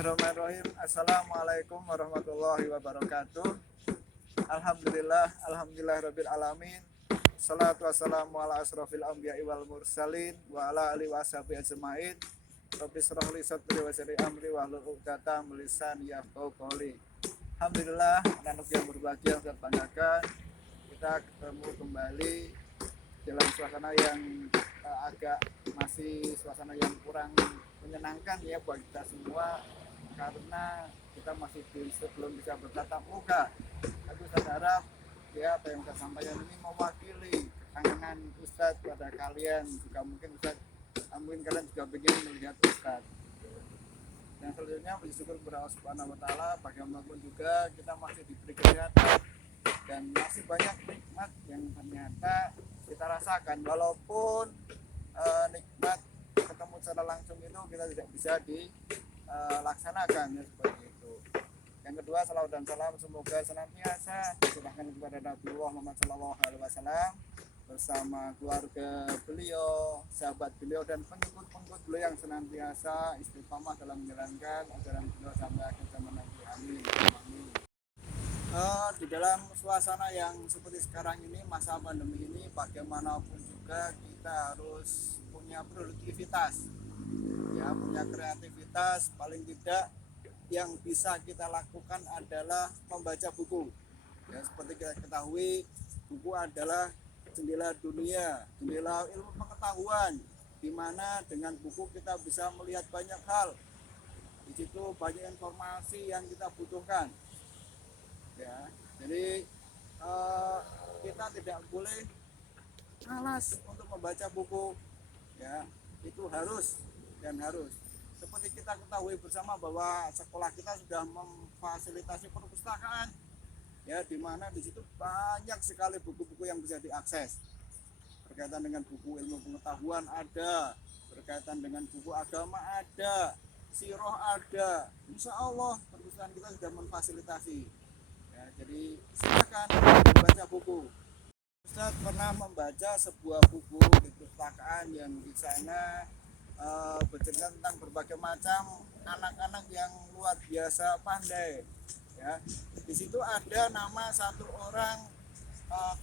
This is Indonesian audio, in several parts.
Bismillahirrahmanirrahim. Assalamualaikum warahmatullahi wabarakatuh. Alhamdulillahirabbil alamin. Salatu wassalamu ala asrofil anbiya'i wal mursalin wa ala alihi washabihi ajmain. Rabbi shrah li sadri wa yassir li amri wahlul 'uqdatam min lisani yafqahu qawli. Alhamdulillah, anak-anak yang berbahagia dan banggakan, kita ketemu kembali dalam suasana yang agak masih suasana yang kurang menyenangkan ya buat kita semua, karena kita masih belum bisa bertatap muka. Tapi saya harap ya apa yang saya sampaikan ini mewakili kekangenan Ustadz pada kalian. Juga mungkin kalian juga ingin melihat Ustadz. Dan selanjutnya bersyukur kepada Allah Subhanahu wa taala, bagaimanapun juga kita masih diberi kesehatan dan masih banyak nikmat yang ternyata kita rasakan, walaupun nikmat ketemu secara langsung itu kita tidak bisa dilaksanakan ya, seperti itu. Yang kedua, salawat dan salam semoga senantiasa dicurahkan kepada Nabiullah Muhammad SAW bersama keluarga beliau, sahabat beliau, dan pengikut-pengikut beliau yang senantiasa istiqamah dalam menjalankan ajaran beliau sampai akhir zaman nanti. Amin. Di dalam suasana yang seperti sekarang ini, masa pandemi ini, bagaimanapun juga kita harus punya produktivitas ya, punya kreativitas. Paling tidak yang bisa kita lakukan adalah membaca buku ya. Seperti kita ketahui, buku adalah jendela dunia, jendela ilmu pengetahuan, di mana dengan buku kita bisa melihat banyak hal. Di situ banyak informasi yang kita butuhkan ya. Jadi kita tidak boleh malas untuk membaca buku ya, itu harus dan harus. Seperti kita ketahui bersama bahwa sekolah kita sudah memfasilitasi perpustakaan ya, di mana di situ banyak sekali buku-buku yang bisa diakses. Berkaitan dengan buku ilmu pengetahuan ada, berkaitan dengan buku agama ada, sirah ada. Insya Allah perpustakaan kita sudah memfasilitasi ya, jadi silakan membaca buku. Ustaz pernah membaca sebuah buku di perpustakaan yang di sana bercerita tentang berbagai macam anak-anak yang luar biasa pandai ya. Di situ ada nama satu orang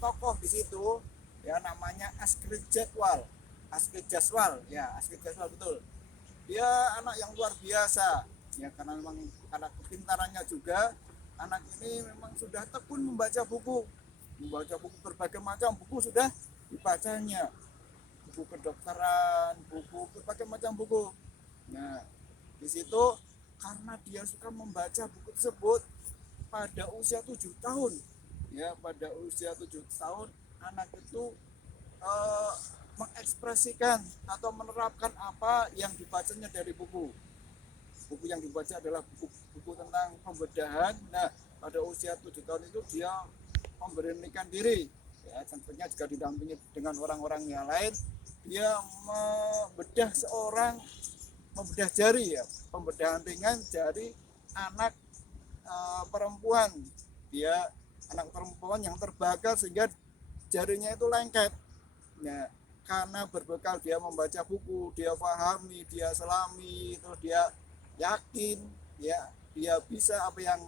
tokoh di situ ya, namanya Asgrid Jaswal ya, Asgrid Jaswal, betul. Dia anak yang luar biasa ya, karena memang karena kepintarannya juga. Anak ini memang sudah tekun membaca buku berbagai macam buku sudah dibacanya, buku kedokteran, buku berbagai macam buku. Nah, di situ karena dia suka membaca buku tersebut, pada usia 7 tahun ya, pada usia 7 tahun anak itu mengekspresikan atau menerapkan apa yang dibacanya dari buku. Buku yang dibaca adalah buku tentang pembedahan. Nah, pada usia 7 tahun itu dia memberanikan diri ya, tentunya juga didampingi dengan orang-orang yang lain. Dia membedah jari ya, pembedahan ringan jari anak perempuan. Dia anak perempuan yang terbakar sehingga jarinya itu lengket. Nah, karena berbekal dia membaca buku, dia pahami, dia selami, terus dia yakin ya, dia bisa apa yang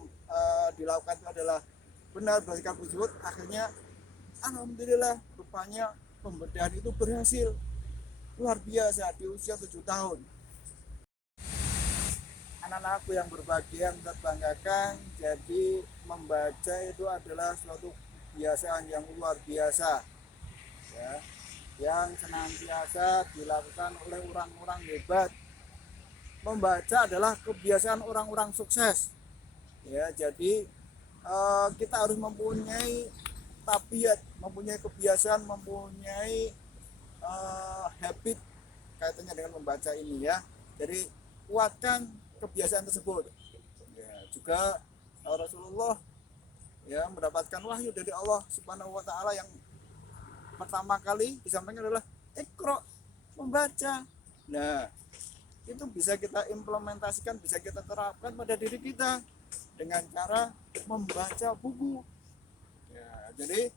dilakukan itu adalah benar berdasarkan tersebut. Akhirnya alhamdulillah, rupanya pembedahan itu berhasil luar biasa di usia 7 tahun. Anak-anakku yang berbahagia, yang terbanggakan, jadi membaca itu adalah suatu kebiasaan yang luar biasa ya, yang senantiasa dilakukan oleh orang-orang hebat. Membaca adalah kebiasaan orang-orang sukses ya. Jadi kita harus mempunyai tabiat, mempunyai kebiasaan, mempunyai habit kaitannya dengan membaca ini ya. Jadi kuatkan kebiasaan tersebut ya. Juga Rasulullah ya mendapatkan wahyu dari Allah Subhanahu wa taala, yang pertama kali disampaikan adalah Iqra, membaca. Nah, itu bisa kita implementasikan, bisa kita terapkan pada diri kita dengan cara membaca buku ya. Jadi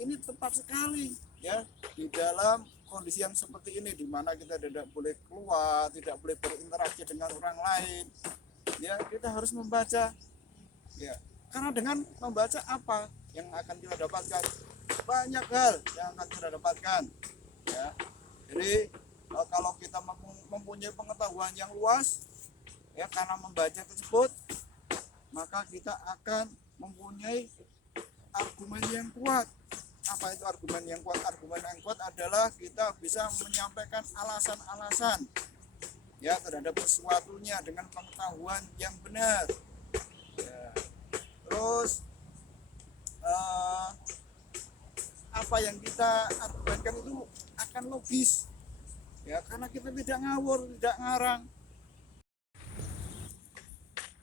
ini tepat sekali ya di dalam kondisi yang seperti ini, di mana kita tidak boleh keluar, tidak boleh berinteraksi dengan orang lain ya kita harus membaca, ya karena dengan membaca apa yang akan kita dapatkan, banyak hal yang akan kita dapatkan, ya. Jadi kalau kita mempunyai pengetahuan yang luas, ya karena membaca tersebut, maka kita akan mempunyai argumen yang kuat. Apa itu argumen yang kuat? Argumen yang kuat adalah kita bisa menyampaikan alasan-alasan, ya terhadap sesuatunya dengan pengetahuan yang benar, ya. Terus apa yang kita argumenkan itu akan logis, ya karena kita tidak ngawur, tidak ngarang.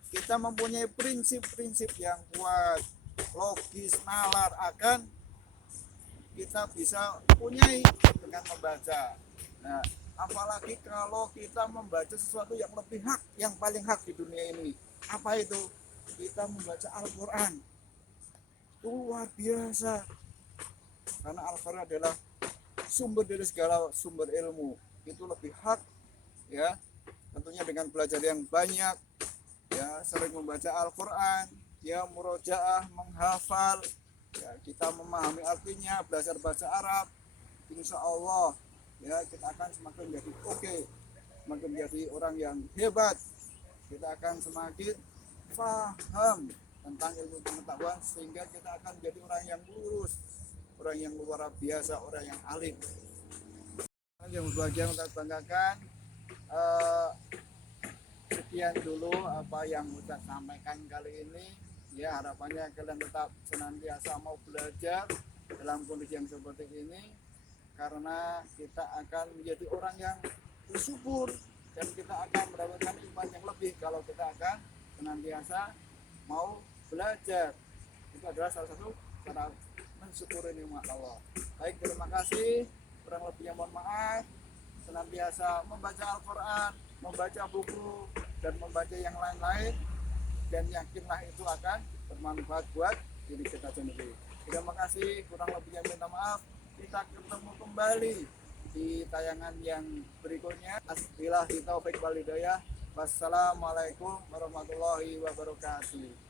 Kita mempunyai prinsip-prinsip yang kuat, logis, nalar, akan kita bisa punyai dengan membaca. Nah, apalagi kalau kita membaca sesuatu yang lebih hak, yang paling hak di dunia ini. Apa itu? Kita membaca Al-Quran. Itu luar biasa. Karena Al-Quran adalah sumber dari segala sumber ilmu. Itu lebih hak, ya. Tentunya dengan belajar yang banyak, ya, sering membaca Al-Quran, ya, murojaah, menghafal, ya, kita memahami artinya, belajar bahasa Arab, insya Allah, ya, kita akan semakin menjadi semakin menjadi orang yang hebat. Kita akan semakin paham tentang ilmu pengetahuan, sehingga kita akan menjadi orang yang lurus, orang yang luar biasa, orang yang alim. Yang berbahagia untuk banggakan, sekian dulu apa yang Ustaz sampaikan kali ini, ya harapannya kalian tetap senantiasa mau belajar dalam kondisi yang seperti ini, karena kita akan menjadi orang yang bersyukur dan kita akan mendapatkan iman yang lebih kalau kita akan senantiasa mau belajar. Itu adalah salah satu cara mensyukuri nikmat Allah. Baik, terima kasih, kurang lebihnya mohon maaf. Senantiasa membaca Al-Quran, membaca buku, dan membaca yang lain-lain, dan yakinlah itu akan bermanfaat buat diri kita sendiri. Terima kasih, kurang lebihnya minta maaf. Kita ketemu kembali di tayangan yang berikutnya. Wassalamualaikum warahmatullahi wabarakatuh.